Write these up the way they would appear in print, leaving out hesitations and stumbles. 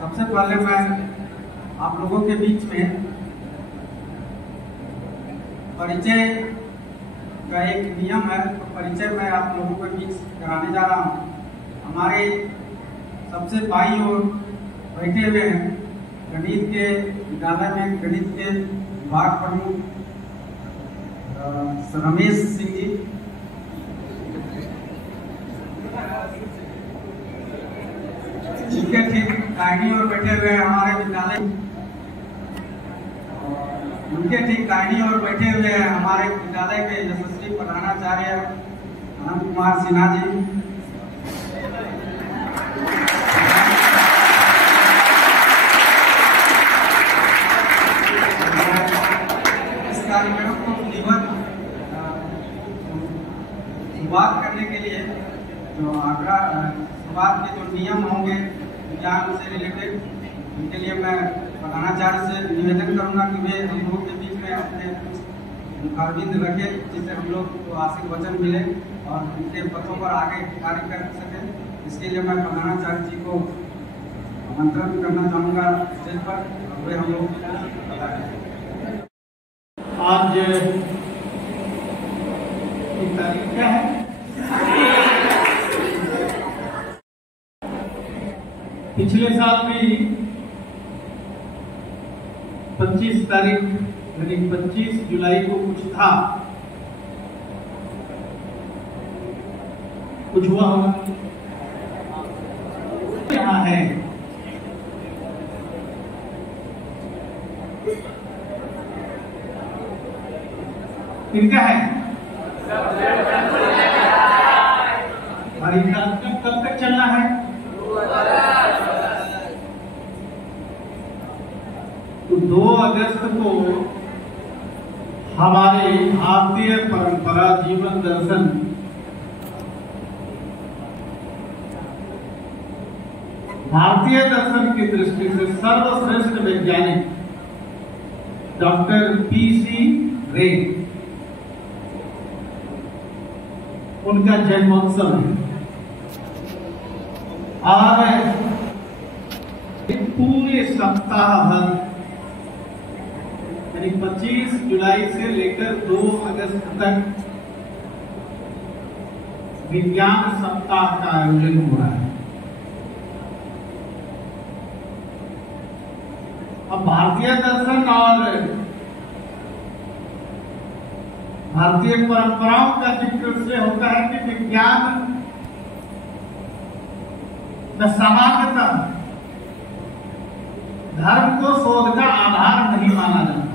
सबसे पहले मैं आप लोगों के बीच में परिचय का एक नियम है, तो परिचय मैं आप लोगों के बीच कराने जा रहा हूँ। हमारे सबसे बाईं ओर बैठे हुए हैं गणित के विद्यालय में गणित के विभाग प्रमुख रमेश सिंह जी। जिनके ठीक दाहिनी ओर बैठे हुए हैं हमारे विद्यालय, उनके ठीक दाहिनी ओर बैठे हुए हैं हमारे विद्यालय के यशस्वी प्रधानाचार्य अनंत कुमार सिन्हा जी। इस कार्यक्रम को जीवन शुरुआत करने के लिए जो आग्रह शुरुआत के जो नियम होंगे विज्ञान से रिलेटेड, उनके लिए मैं प्रधानाचार्य से निवेदन करूंगा कि वे हम लोग के बीच में अपने मुखारबिंद रखें, जिससे हम लोग को आशीर्वचन मिले और उनके पथों पर आगे कार्य कर सकें। इसके लिए मैं प्रधानाचार्य जी को आमंत्रण करना चाहूँगा स्टेज पर, वे हम लोग आज की तारीख क्या है? पिछले साल भी 25 तारीख यानी 25 जुलाई को कुछ था, कुछ हुआ यहाँ है। क्या है हमारी कब तक चलना है? तो 2 अगस्त को हमारे भारतीय परंपरा जीवन दर्शन भारतीय दर्शन की दृष्टि से सर्वश्रेष्ठ वैज्ञानिक डॉक्टर पीसी रे, उनका जन्मोत्सव है। और पूरे सप्ताह भर यानी 25 जुलाई से लेकर 2 अगस्त तक विज्ञान सप्ताह का आयोजन हो रहा है। अब भारतीय दर्शन और भारतीय परंपराओं का जिक्र इसलिए होता है कि विज्ञान में सामान्यतः धर्म को शोध का आधार नहीं माना जाता,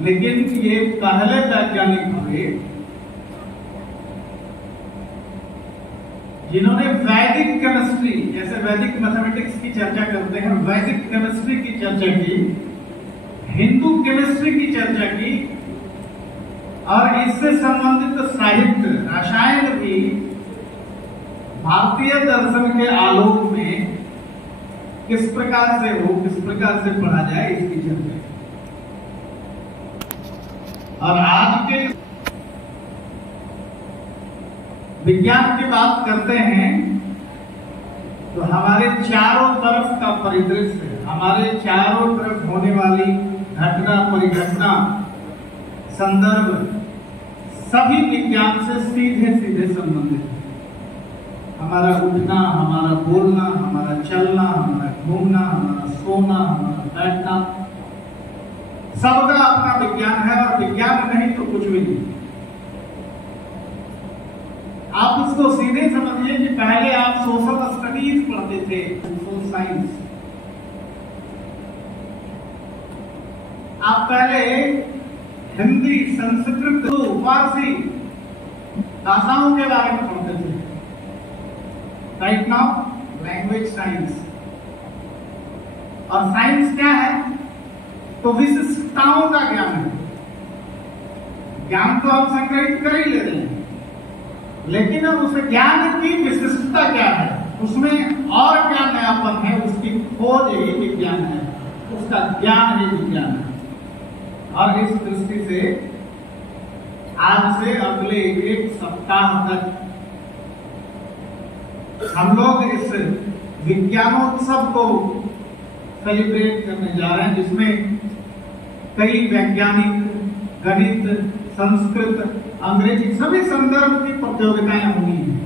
लेकिन ये पहले वैज्ञानिक हुए जिन्होंने वैदिक केमिस्ट्री, जैसे वैदिक मैथमेटिक्स की चर्चा करते हैं, वैदिक केमिस्ट्री की चर्चा की, हिंदू केमिस्ट्री की चर्चा की और इससे संबंधित साहित्य रसायन भी भारतीय दर्शन के आलोक में किस प्रकार से हो, किस प्रकार से पढ़ा जाए, इसकी चर्चा। और आज के विज्ञान की बात करते हैं तो हमारे चारों तरफ का परिदृश्य, हमारे चारों तरफ होने वाली घटना परिघटना संदर्भ सभी विज्ञान से सीधे सीधे संबंधित है। हमारा उठना, हमारा बोलना, हमारा चलना, हमारा घूमना, हमारा सोना, हमारा बैठना, सबका अपना विज्ञान है। और विज्ञान नहीं तो कुछ भी नहीं। आप इसको सीधे समझिए कि पहले आप सोशल स्टडीज पढ़ते थे, सोशल साइंस। आप पहले हिंदी, संस्कृत, फारसी भाषाओं के बारे में पढ़ते थे। Right now language science. और साइंस क्या है? तो विशिष्टताओं का ज्ञान है। ज्ञान तो आप संग्रहित कर ही ले रहे हैं, लेकिन अब उस ज्ञान की विशिष्टता क्या है, उसमें और क्या नयापन है, उसकी खोज ही विज्ञान है, उसका ज्ञान ही विज्ञान है। और इस दृष्टि से आज से अगले एक सप्ताह तक हम लोग इस विज्ञानोत्सव को सेलिब्रेट करने जा रहे हैं, जिसमें कई वैज्ञानिक, गणित, संस्कृत, अंग्रेजी सभी संदर्भ की प्रतियोगिताएं होनी है।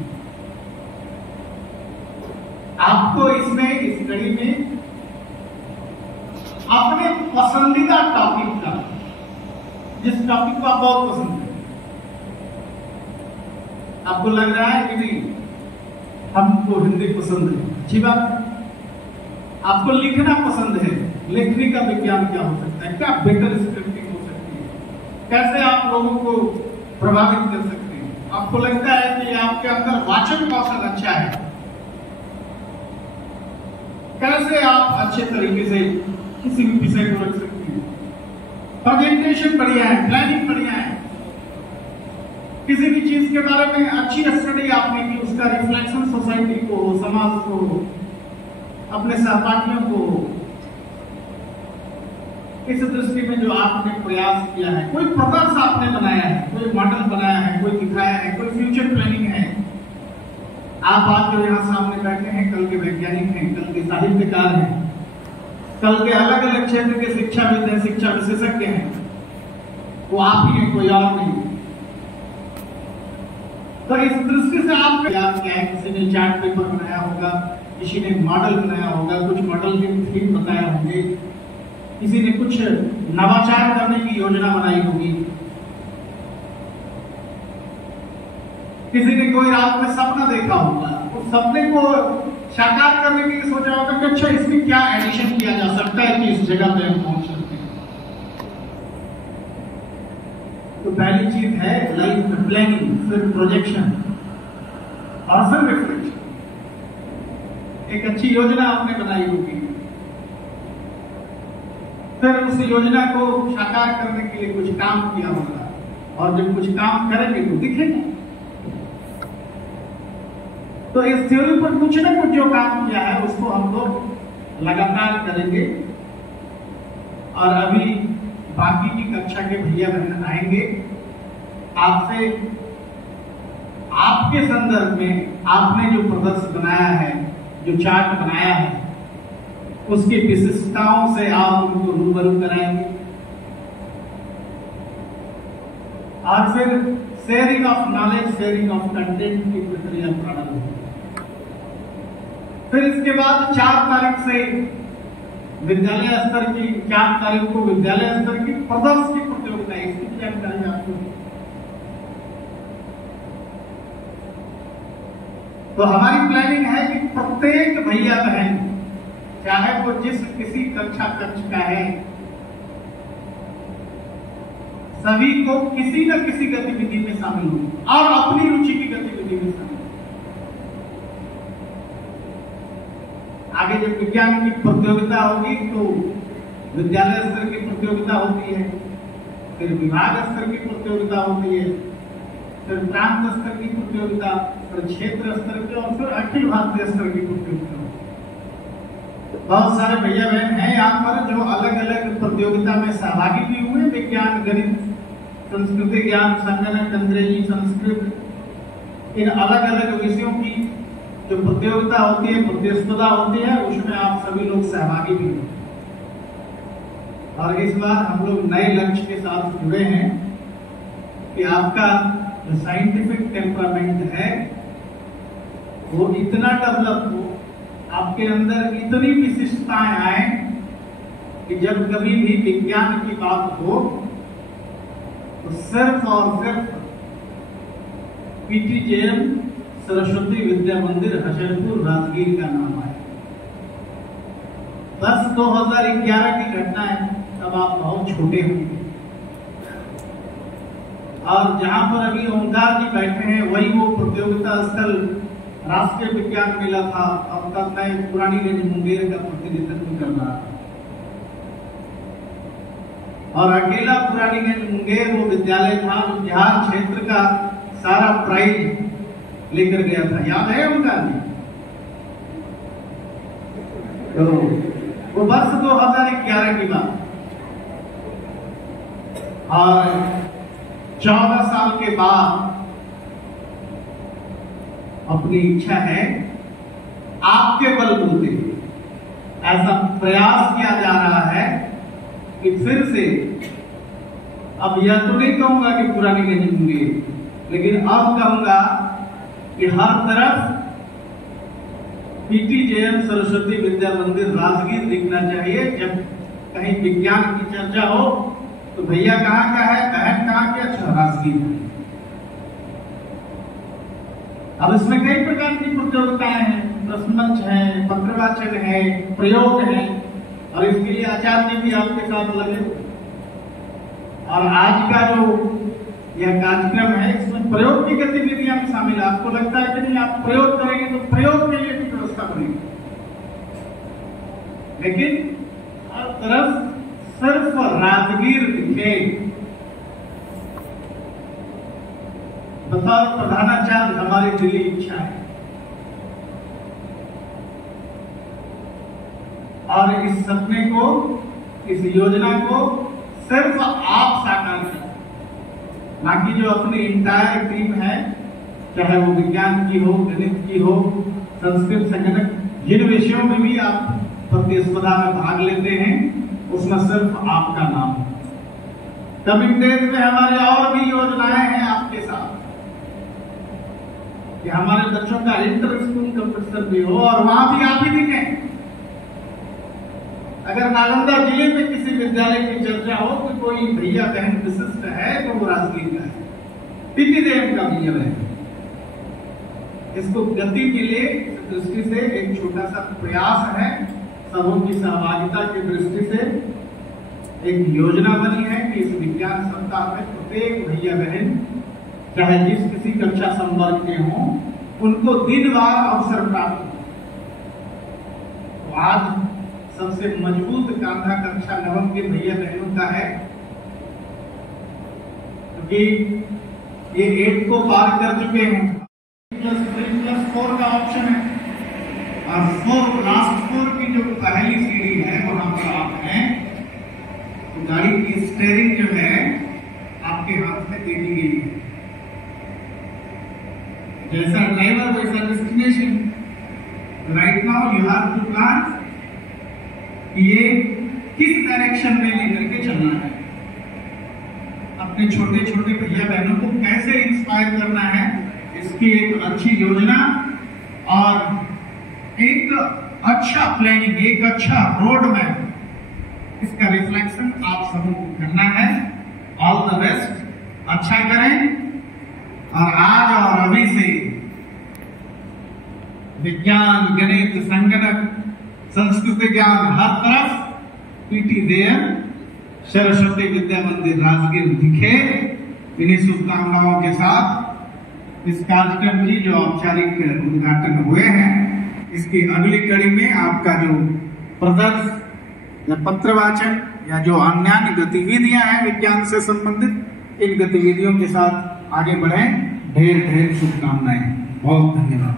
आपको इसमें, इस कड़ी में अपने पसंदीदा टॉपिक का, जिस टॉपिक को आप बहुत पसंद है, आपको लग रहा है कि नहीं हमको हिंदी पसंद है, अच्छी बात है। आपको लिखना पसंद है, लेखनी का विज्ञान क्या हो सकता है, क्या बेटर स्क्रिप्टिंग हो सकती है, कैसे आप लोगों को प्रभावित कर सकते हैं। आपको लगता है कि आपके अंदर वाचन कौशल अच्छा है, कैसे आप अच्छे तरीके से किसी भी विषय को रख सकते हैं, प्रेजेंटेशन बढ़िया है, प्लानिंग बढ़िया है, किसी भी चीज के बारे में अच्छी स्टडी आपने की, उसका रिफ्लेक्शन सोसाइटी को हो, समाज को हो, अपने सहपाठियों को हो। इस दृष्टि में जो आपने प्रयास किया है, कोई प्रदर्श आपने बनाया है, कोई मॉडल बनाया है, कोई दिखाया है, कोई फ्यूचर प्लानिंग है। आप आज जो यहाँ सामने बैठे हैं, कल के वैज्ञानिक हैं, कल के साहित्यकार हैं, कल के अलग अलग क्षेत्र के शिक्षाविद हैं, शिक्षा विशेषज्ञ हैं, वो आप ही हैं, कोई और नहीं। तो इस दृष्टि से आप याद क्या है, किसी ने चार्ट पेपर बनाया होगा, किसी ने मॉडल बनाया होगा, कुछ मॉडल के थीम बताया होंगे, किसी ने कुछ नवाचार करने की योजना बनाई होगी, किसी ने कोई रात में सपना देखा होगा, उस सपने को साकार करने के लिए सोचा होगा कि अच्छा इसमें क्या एडिशन किया जा सकता है कि इस जगह पे हम पहुंच सकते हैं। तो पहली चीज है लाइफ में प्लानिंग, फिर प्रोजेक्शन और फिर रिफ्लेक्शन। एक अच्छी योजना आपने बनाई होगी, फिर उस योजना को साकार करने के लिए कुछ काम किया होगा, और जब कुछ काम करेंगे तो दिखेगा। तो इस थ्योरी पर कुछ ना कुछ जो काम किया है उसको हम लोग लगातार करेंगे। और अभी बाकी की कक्षा के भैया बहन आएंगे, आपसे आपके संदर्भ में आपने जो प्रदर्शन बनाया है, जो चार्ट बनाया है, उसकी विशिष्टताओं से आप उनको रूबरू कराएंगे। और फिर sharing of knowledge, sharing of content की प्रक्रिया प्रारंभ होगी। फिर इसके बाद 4 तारीख से विद्यालय स्तर की, 4 तारीख को विद्यालय स्तर की प्रदर्शन की प्रतियोगिता है, इसकी जानकारी आपको। तो हमारी प्लानिंग है कि प्रत्येक भैया बहन, चाहे वो किसी कक्षा का है, सभी को किसी न किसी गतिविधि में शामिल हो और अपनी रुचि की गतिविधि में शामिल हो। आगे जब विज्ञान की प्रतियोगिता होगी तो विद्यालय स्तर की प्रतियोगिता होती है, फिर विभाग स्तर की प्रतियोगिता प्रतियोगिता होती है, फिर प्रांत स्तर की प्रतियोगिता, फिर क्षेत्र स्तर की, और फिर अखिल भारतीय स्तर की प्रतियोगिता। बहुत सारे भैया बहन हैं यहाँ पर जो अलग अलग प्रतियोगिता में सहभागी भी हुए, विज्ञान, गणित, संस्कृति, ज्ञान, संगणक, अंग्रेजी, संस्कृत, इन अलग अलग विषयों की जो प्रतियोगिता होती है, प्रतिस्पर्धा होती है, उसमें आप सभी लोग सहभागी भी हो। और इस बार हम लोग नए लक्ष्य के साथ जुड़े हैं कि आपका जो साइंटिफिक टेम्परामेंट है वो इतना डेवलप हो, आपके अंदर इतनी विशिष्टताएं आए कि जब कभी भी विज्ञान की बात हो तो सिर्फ और सिर्फ पीटीजेएम सरस्वती विद्या मंदिर हसनपुर राजगीर का नाम आए। बस 2011 की घटना है, तब आप बहुत छोटे होंगे, और जहां पर अभी ओंकार जी बैठे हैं वही वो प्रतियोगिता स्थल राष्ट्रीय विज्ञान मेला था, और तब मैं पुरानीगंज मुंगेर का प्रतिनिधित्व कर रहा था, और अकेला पुरानीगंज मुंगेर वो विद्यालय था जो बिहार क्षेत्र का सारा प्राइज लेकर गया था। याद है ओंकार जी? तो वो वर्ष 2011 की बात, और 14 साल के बाद अपनी इच्छा है आपके बलबूते ऐसा प्रयास किया जा रहा है कि फिर से, अब यह तो नहीं कहूंगा कि पुरानीगंज मुंगेर, लेकिन अब कहूंगा कि हर तरफ पीटीजेएम सरस्वती विद्या मंदिर राजगीर दिखना चाहिए। जब कहीं विज्ञान की चर्चा हो तो भैया कहाँ का है, बहन कहाँ के, अच्छा राजगीर। अब इसमें कई प्रकार की प्रतियोगिताएं हैं, प्रश्न मंच है, पत्रवाचन है, प्रयोग है, और इसके लिए आचार्य जी भी आपके साथ लगे। और आज का जो यह कार्यक्रम है इसमें प्रयोग की गतिविधियां भी शामिल है। आपको लगता है कि नहीं आप प्रयोग करेंगे तो प्रयोग के लिए भी व्यवस्था बनेगी, लेकिन हर तरफ सिर्फ राजगीर दिखे। बतौर प्रधानाचार्य हमारी दिली इच्छा है, और इस सपने को, इस योजना को सिर्फ आप साकार करें, बाकी जो अपनी इंटायर टीम है, चाहे वो विज्ञान की हो, गणित की हो, संस्कृत, संगणक, जिन विषयों में भी आप प्रतिस्पर्धा में भाग लेते हैं उसमें सिर्फ आपका नाम है। कमिंग डेज में हमारे और भी योजनाएं हैं आपके साथ, कि हमारे बच्चों का इंटर स्कूल कंपटीशन भी हो और वहां भी आप ही दिखें। अगर नालंदा जिले में किसी विद्यालय की चर्चा हो तो कोई भैया बहन विशिष्ट है तो वो राजगीर का है, पीटीजेएम का भैया बहन। इसको गति मिले इस दृष्टि से एक छोटा सा प्रयास है, सबों की सहभागिता की दृष्टि से एक योजना बनी है कि इस विज्ञान सप्ताह में प्रत्येक भैया बहन, चाहे जिस किसी कक्षा संवर्ग के हों, उनको दिनवार अवसर प्राप्त हो। तो आज सबसे मजबूत कांधा कक्षा 9 के भैया बहनों का है, क्योंकि ये 8 को पार कर चुके हैं, +3+4 का ऑप्शन है, और 4 लास्ट 4 की जो पहली सीढ़ी है वहां पर आप हैं, तो गाड़ी की स्टीयरिंग जो है आपके हाथ में दे दी गई है। जैसा ड्राइवर वैसा destination. Right now you have to plan ये किस डायरेक्शन में लेकर के चलना है, अपने छोटे छोटे भैया बहनों को कैसे इंस्पायर करना है, इसकी एक अच्छी योजना और एक अच्छा प्लानिंग, एक अच्छा रोड मैप, इसका रिफ्लेक्शन आप सबको करना है। ऑल द बेस्ट, अच्छा करें, और आज और अभी से विज्ञान, गणित, संगणक, संस्कृति, ज्ञान हर तरफ पीटीजेएम सरस्वती विद्या मंदिर राजगीर दिखे। इन्हीं शुभकामनाओं के साथ इस कार्यक्रम की जो औपचारिक उद्घाटन हुए हैं, इसकी अगली कड़ी में आपका जो प्रदर्शन या पत्रवाचन या जो अन्य गतिविधियां हैं विज्ञान से संबंधित, इन गतिविधियों के साथ आगे बढ़ें। ढेर ढेर शुभकामनाएं। बहुत धन्यवाद।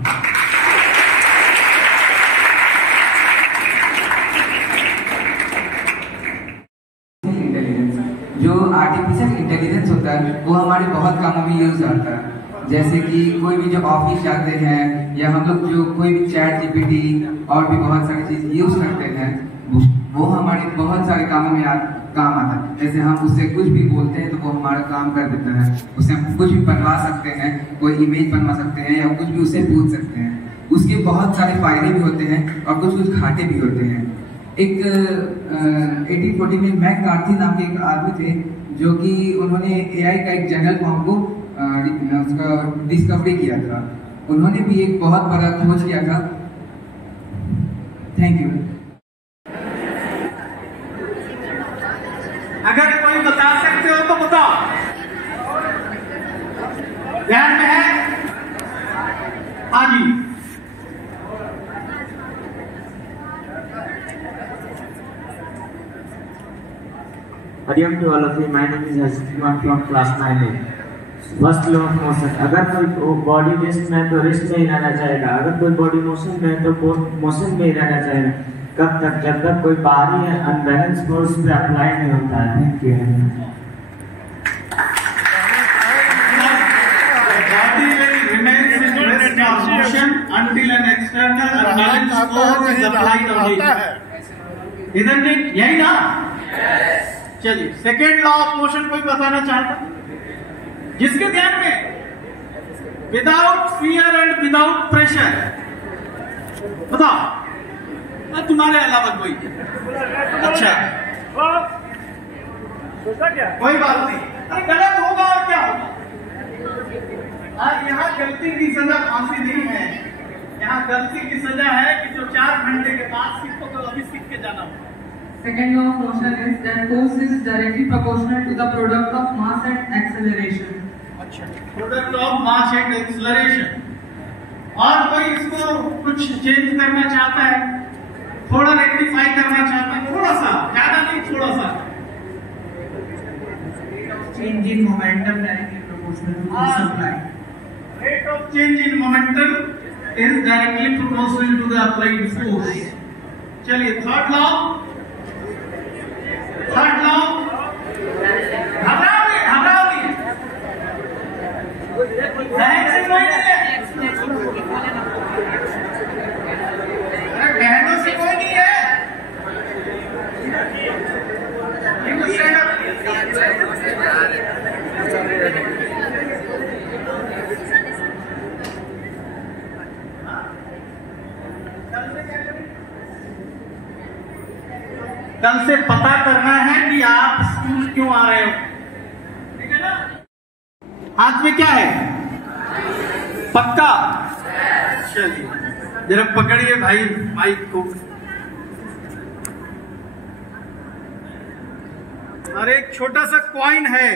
जो आर्टिफिशियल इंटेलिजेंस होता है वो हमारे बहुत कामों में यूज आता है। जैसे कि कोई भी जो ऑफिस जाते हैं या हम लोग जो कोई भी चैट जीपीटी और भी बहुत सारी चीज यूज करते हैं वो हमारे बहुत सारे कामों में काम आता है। जैसे हम उससे कुछ भी बोलते हैं तो वो हमारा काम कर देता है। उससे हम कुछ भी बनवा सकते हैं, कोई इमेज बनवा सकते हैं या कुछ भी उससे पूछ सकते हैं। उसके बहुत सारे फायदे भी होते हैं और कुछ कुछ घाटे भी होते हैं। एक 1840 में मैककार्थी नाम के एक आदमी थे जो कि उन्होंने एआई का एक जनरल फॉर्म को उसका डिस्कवरी किया था। उन्होंने भी एक बहुत बड़ा खोज किया था। Thank you. अगर कोई बता सकते हो तो बताओ। ध्यान में है? हाँ जी। Hariam to all of you. My name is Hashiman from class 9A. First law of motion. अगर कोई बॉडी रेस्ट में है तो रेस्ट में ही रहना चाहेगा। अगर कोई बॉडी मोशन में है तो मोशन में ही रहना चाहेगा। कब तक? जब तक कोई बाहरी अनबैलेंस फोर्स पे अप्लाई नहीं होता है। Thank you. Body will remain in rest or motion until an external unbalanced force is applied on it. Isn't it? यही ना? चलिए, सेकेंड लॉ ऑफ मोशन कोई बताना चाहता? जिसके ध्यान में without fear and without pressure, बताओ। तुम्हारे अलावा कोई? अच्छा, कोई बात नहीं। अरे गलत होगा और क्या होगा? यहाँ गलती की सजा फांसी नहीं है। यहाँ गलती की सजा है कि जो 4 घंटे के बाद सीखो तो अभी सीख के जाना होगा। Second law of motion is that force is directly proportional to the product of mass and acceleration. अच्छा, product of mass and acceleration. और कोई इसको कुछ चेंज करना चाहता है, थोड़ा रेक्टिफाई करना चाहता है, थोड़ा सा, ज्यादा नहीं, थोड़ा सा। Change in momentum directly proportional to the supply. Rate of change in momentum is directly proportional to the applied force. चलिए, थर्ड लॉ। घबराओ नहीं। बहनों से कोई नहीं है। कल से पता करना है कि आप स्कूल क्यों आ रहे हो। ठीक है ना? हाथ में क्या है? पक्का? चलिए, जरा पकड़िए भाई माइक को। और एक छोटा सा कॉइन है,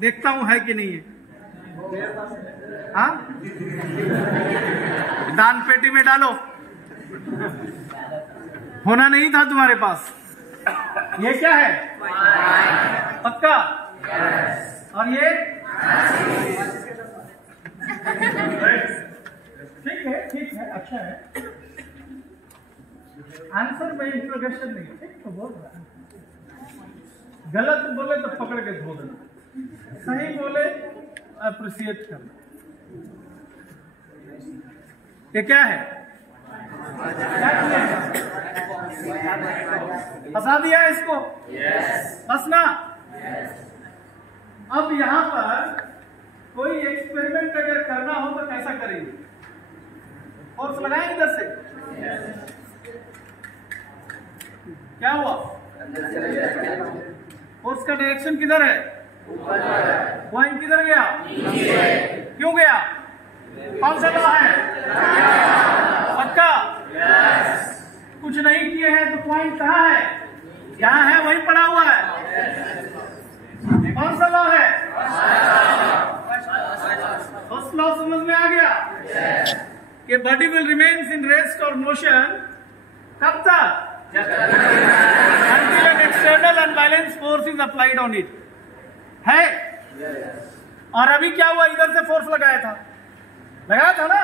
देखता हूं है कि नहीं है। हाँ, दान पेटी में डालो। होना नहीं था तुम्हारे पास। ये क्या है? पक्का? और ये? ठीक है, अच्छा है। आंसर में इंट्रोगेशन नहीं, ठीक तो बोल रहा है। गलत बोले तो पकड़ के धो देना, सही बोले अप्रिशिएट करना। ये क्या है? फंसा दिया इसको? बस ना। अब यहां पर कोई एक्सपेरिमेंट अगर करना हो तो कैसा करेंगे? फोर्स लगाएंगे इधर से। क्या हुआ? फोर्स का डायरेक्शन किधर है? पॉइंट किधर गया? क्यों गया? कौन सा लॉ है? पक्का? कुछ नहीं किए हैं तो पॉइंट कहाँ है? यहाँ है, वहीं पड़ा हुआ है। कौन सा लॉ है? फर्स्ट लॉ समझ में आ गया कि body will remains in rest और मोशन कब तक? until an external unbalanced force is applied on it. है? और अभी क्या हुआ, इधर से फोर्स लगाया था ना,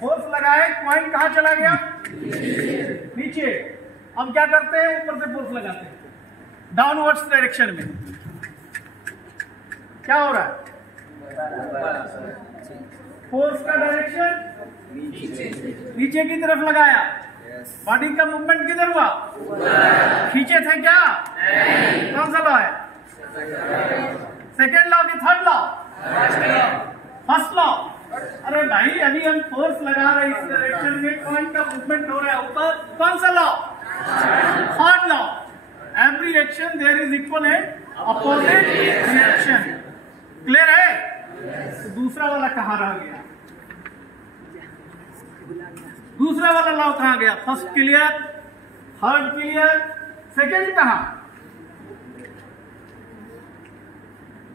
फोर्स लगाए, कॉइन कहां चला गया, नीचे। अब क्या करते हैं, ऊपर से फोर्स लगाते हैं डाउनवर्ड्स डायरेक्शन में। क्या हो रहा है, फोर्स का डायरेक्शन नीचे की तरफ लगाया, बॉडी का मूवमेंट किधर हुआ, खींचे थे क्या, कौन सा लॉ है, सेकेंड लॉ की थर्ड लॉ, फर्स्ट लॉ। अरे भाई अभी हम फोर्स लगा रहे हैं इस डायरेक्शन में, कॉइन का मूवमेंट हो रहा है ऊपर, कौन सा law, third law. Every action there is equal and opposite reaction. Clear है? तो दूसरा वाला कहां रह गया, दूसरा वाला लॉ कहां गया, first clear, third clear, second कहां,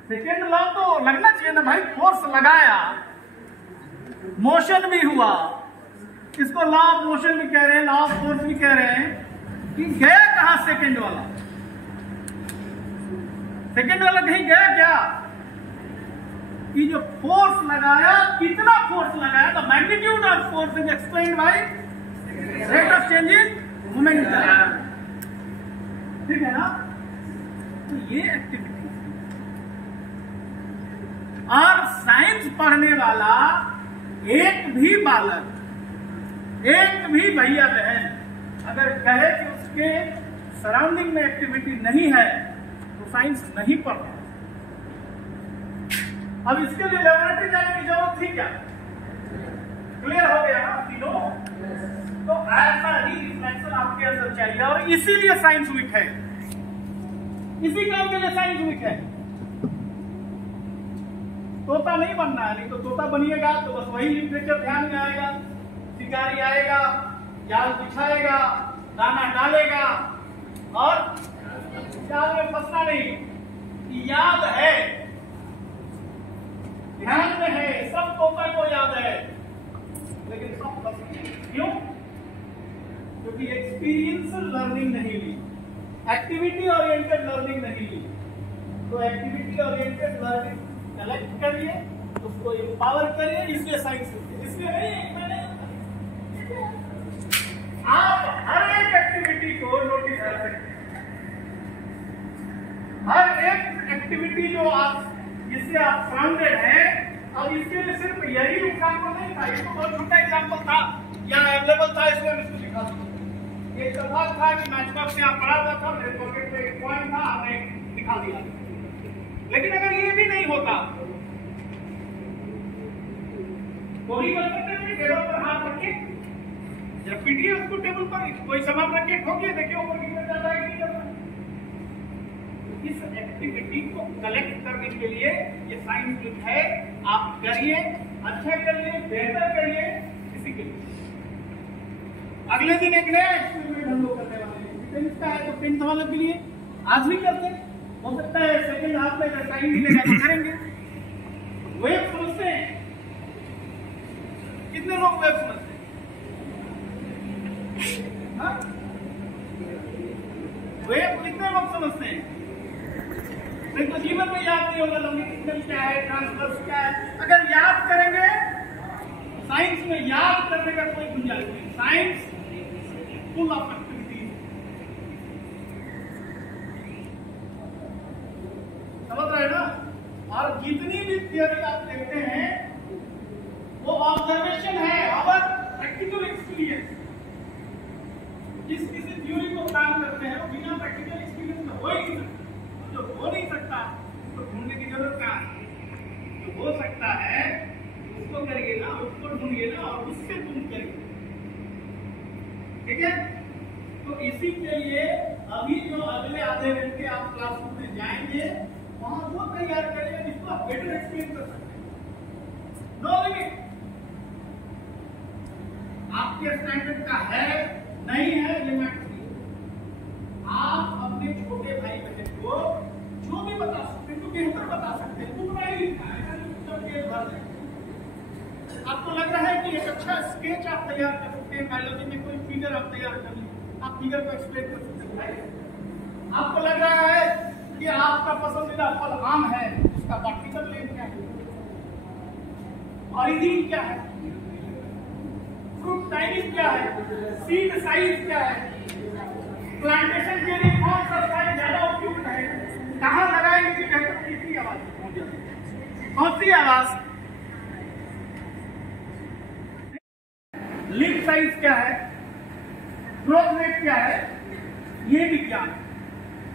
सेकेंड लॉ तो लगना चाहिए ना भाई, फोर्स लगाया, मोशन भी हुआ, इसको लॉ ऑफ मोशन भी कह रहे हैं, लॉ ऑफ फोर्स भी कह रहे हैं, कि गया कहां सेकेंड वाला, सेकेंड वाला कहीं गया क्या, कि जो फोर्स लगाया, कितना फोर्स लगाया, the magnitude of force is explained by rate of change in momentum. ठीक है ना, तो ये एक्टिविटी। और साइंस पढ़ने वाला एक भी बालक, एक भी भैया बहन अगर कहे कि उसके सराउंडिंग में एक्टिविटी नहीं है तो साइंस नहीं पढ़ रहा। अब इसके लिए लेबोरेटरी जाने की जरूरत थी क्या, क्लियर हो गया ना तीनों। तो ऐसा ही रिफ्लेक्शन आपके अंदर चाहिए, और इसीलिए साइंस वीक है, इसी काम के लिए साइंस वीक है। तोता नहीं बनना है, नहीं तो तोता बनिएगा तो बस वही लिटरेचर ध्यान में आएगा, शिकारी आएगा, जाल बिछाएगा, दाना डालेगा, और जाल में फंसना नहीं। याद है, ध्यान में है, सब तोता को याद है, लेकिन सब फंसते हैं। क्यों? क्योंकि एक्सपीरियंशियल लर्निंग नहीं ली, एक्टिविटी ओरिएंटेड लर्निंग नहीं ली। तो एक्टिविटी ओरिएंटेड लर्निंग कलेक्ट करिए, उसको एम्पावर करिए, इसलिए साइंस, इसलिए नहीं मैंने। आप हर एक एक्टिविटी को नोटिस कर सकते हैं, हर एक एक्टिविटी जो आप, जिससे आप सराउंडेड हैं। अब इसके लिए सिर्फ यही एग्जाम्पल नहीं था, ये तो बहुत छोटा एग्जाम्पल था, यहाँ अवेलेबल था इसलिए मैं इसको दिखा दूँ। एक दफा था कि मैचबॉक से यहाँ पड़ा हुआ था, मेरे पॉकेट में एक कॉइन था, हमने दिखा दिया। लेकिन अगर ये भी नहीं होता तो ही कर सकते थे, टेबल पर हाथ रखे, जब पीटिए उसको टेबल पर, कोई सामान रखे, ठोकिए, देखिए ऊपर गिर जाता है कि नहीं जाता। इस एक्टिविटी को कलेक्ट करने के लिए ये साइंस जो है आप करिए, अच्छा करिए, बेहतर करिए, इसी के लिए। अगले दिन एक नया एक्सपेरिमेंट हम लोग करने वाले हैं, टेंथ का है तो टेंथ वालों के लिए आज भी करते हैं, हो सकता है सेकेंड हाफ में अगर टाइम मिलेगा तो करेंगे। वेव समझते हैं, कितने लोग वेव समझते हैं, हाँ? वेव कितने लोग समझते हैं? नहीं तो जीवन में याद नहीं होगा लॉन्गिट्यूडनल क्या है, ट्रांसवर्स क्या है। अगर याद करेंगे, साइंस में याद करने का कोई गुंजाइश नहीं, साइंस फुल ऑफ एक्टिविटीज। समझ रहे ना? और जितनी भी थियोरी आप देखते हैं वो ऑब्जर्वेशन है, और प्रैक्टिकल एक्सपीरियंस। जिस किसी थ्योरी को काम करते हैं वो बिना प्रैक्टिकल एक्सपीरियंस का हो ही नहीं सकता। जो हो नहीं सकता उसको ढूंढने की जरूरत क्या है, जो हो सकता है उसको करिए ना, उसको ढूंढिए ना, और उससे तुम करिए। ठीक है? तो इसी के लिए अभी जो अगले आधे घंटे आप क्लासरूम में जाएंगे, वहां वो तैयार करिए जिसको आप बेटर एक्सप्लेन कर सकते हैं। नो लिमिट, आपके स्टैंडर्ड का है नहीं है ये मैटर नहीं। आप अपने छोटे भाई बहन को जो भी बता सकते हैं, तो बेहतर बता सकते हैं, उतना ही लिखा है। आपको लग रहा है कि एक अच्छा स्केच आप तैयार कर सकते हैं, बायोलॉजी में कोई फिगर आप तैयार कर लीजिए, आप फिगर को एक्सप्लेन कर सकते हैं। आपको लग रहा है कि आपका पसंदीदा फल आम है, उसका पार्टिकल लेंथ क्या है, ऑरिजिन क्या है, फ्रूट टाइमिंग क्या है, सीड साइज क्या है, प्लांटेशन के लिए कौन सा साइज ज्यादा उपयुक्त है, कहाँ लगाएंगे कि बेहतर तीसरी आवाज, कौन सी आवाज, लीफ साइज क्या है, ग्रोथ रेट क्या है, ये विज्ञान है।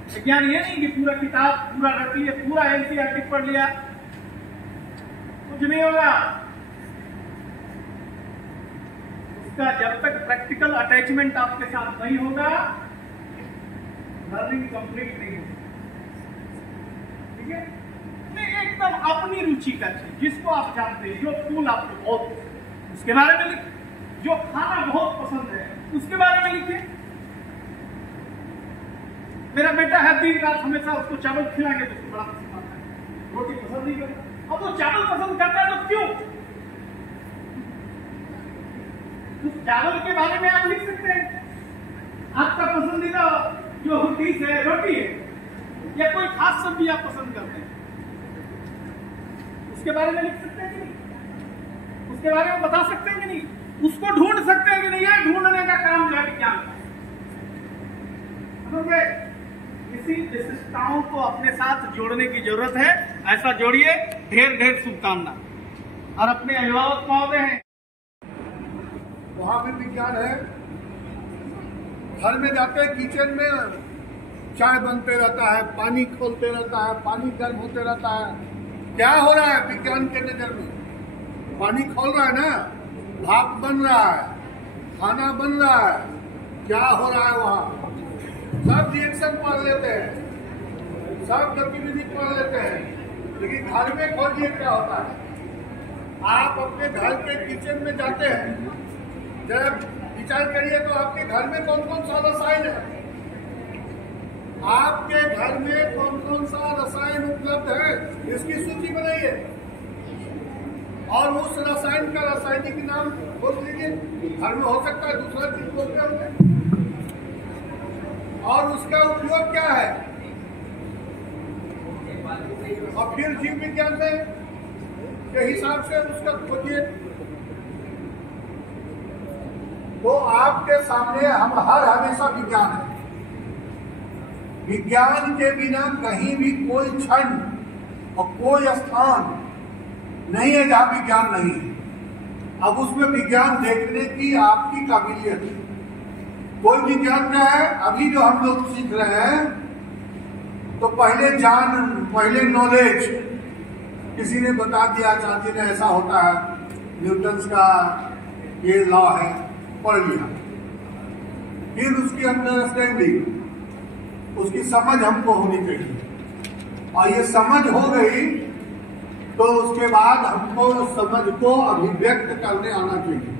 विज्ञान ये नहीं कि पूरा किताब पूरा रख लिया, पूरा एनसीईआरटी पढ़ लिया, कुछ नहीं होगा। उसका जब तक प्रैक्टिकल अटैचमेंट आपके साथ नहीं होगा, लर्निंग कंप्लीट नहीं होगी। ठीक है, नहीं एकदम अपनी रुचि का चीज, जिसको आप जानते हैं, जो फूल आपको बहुत उसके बारे में लिखिए, जो खाना बहुत पसंद है उसके बारे में लिखिए। मेरा बेटा है दिन रात हमेशा उसको चावल खिलाएंगे तो उसको बड़ा पसंद आता है, रोटी पसंद नहीं करता। अब वो चावल पसंद करता है तो क्यों? उस चावल के बारे में आप लिख सकते हैं, आपका पसंदीदा जो डिश है रोटी है या कोई खास सब्जी आप पसंद करते हैं, उसके बारे में लिख सकते हैं कि नहीं, उसके बारे में बता सकते हैं कि नहीं, उसको ढूंढ सकते हैं कि नहीं। ये ढूंढने का काम जो है विज्ञान का। इसी विशिष्टताओं को अपने साथ जोड़ने की जरूरत है। ऐसा जोड़िए। ढेर ढेर शुभकामना। और अपने अभिभावक महोदय हैं, वहां भी विज्ञान है। घर में जाते हैं, किचन में चाय बनते रहता है, पानी खोलते रहता है, पानी गर्म होते रहता है। क्या हो रहा है विज्ञान के नजर में? पानी खोल रहा है ना, भाप बन रहा है, खाना बन रहा है, क्या हो रहा है वहाँ? सब रिएक्शन पढ़ लेते हैं, सब गतिविधि पढ़ लेते हैं, लेकिन घर में खोजिए क्या होता है। आप अपने घर के किचन में जाते हैं, जरा विचार करिए तो आपके घर में कौन कौन सा रसायन है, आपके घर में कौन कौन सा रसायन उपलब्ध है, इसकी सूची बनाइए और उस रसायन का रासायनिक नाम खोज लीजिए। घर में हो सकता है दूसरा चीज बोलते होंगे, और उसका उपयोग क्या है, और फिर जीव विज्ञान में के हिसाब से उसका खोजिए। तो आपके सामने हम हर हमेशा विज्ञान है। विज्ञान के बिना कहीं भी कोई क्षण और कोई स्थान नहीं है जहां विज्ञान नहीं है। अब उसमें विज्ञान देखने की आपकी काबिलियत है। कोई विज्ञान का है, अभी जो हम लोग सीख रहे हैं, तो पहले नॉलेज किसी ने बता दिया, चाची ने ऐसा होता है, न्यूटन्स का ये लॉ है, पढ़ लिया। फिर उसकी अंडरस्टैंडिंग, उसकी समझ हमको होनी चाहिए, और ये समझ हो गई तो उसके बाद हमको समझ को अभिव्यक्त करने आना चाहिए,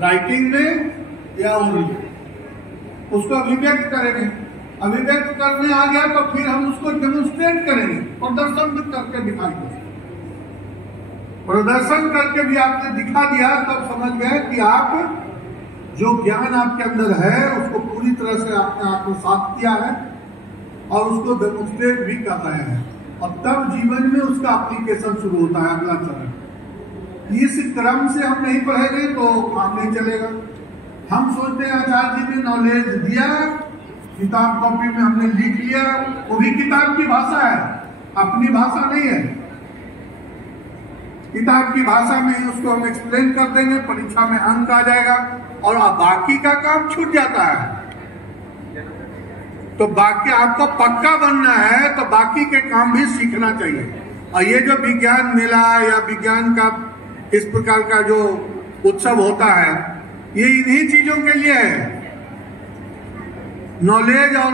राइटिंग में या ओरली। उसको अभिव्यक्त करेंगे, अभिव्यक्त करने आ गया तो फिर हम उसको डेमोन्स्ट्रेट करेंगे, प्रदर्शन भी करके दिखाएंगे। प्रदर्शन करके भी आपने दिखा दिया तब समझ गए कि आप जो ज्ञान आपके अंदर है उसको पूरी तरह से आपने आत्मसात किया है और उसको डेमोन्स्ट्रेट भी कर रहे हैं, और तब जीवन में उसका एप्लीकेशन शुरू होता है, अगला चरण। इस क्रम से हम नहीं पढ़ेंगे तो काम नहीं चलेगा। हम सोचते हैं आचार्य जी ने नॉलेज दिया, किताब कॉपी में हमने लिख लिया, वो भी किताब की भाषा है, अपनी भाषा नहीं है। किताब की भाषा में ही उसको हम एक्सप्लेन कर देंगे, परीक्षा में अंक आ जाएगा और बाकी का काम छूट जाता है। तो बाकी आपको पक्का बनना है तो बाकी के काम भी सीखना चाहिए। और ये जो विज्ञान मेला या विज्ञान का इस प्रकार का जो उत्सव होता है, ये इन्हीं चीजों के लिए है, नॉलेज और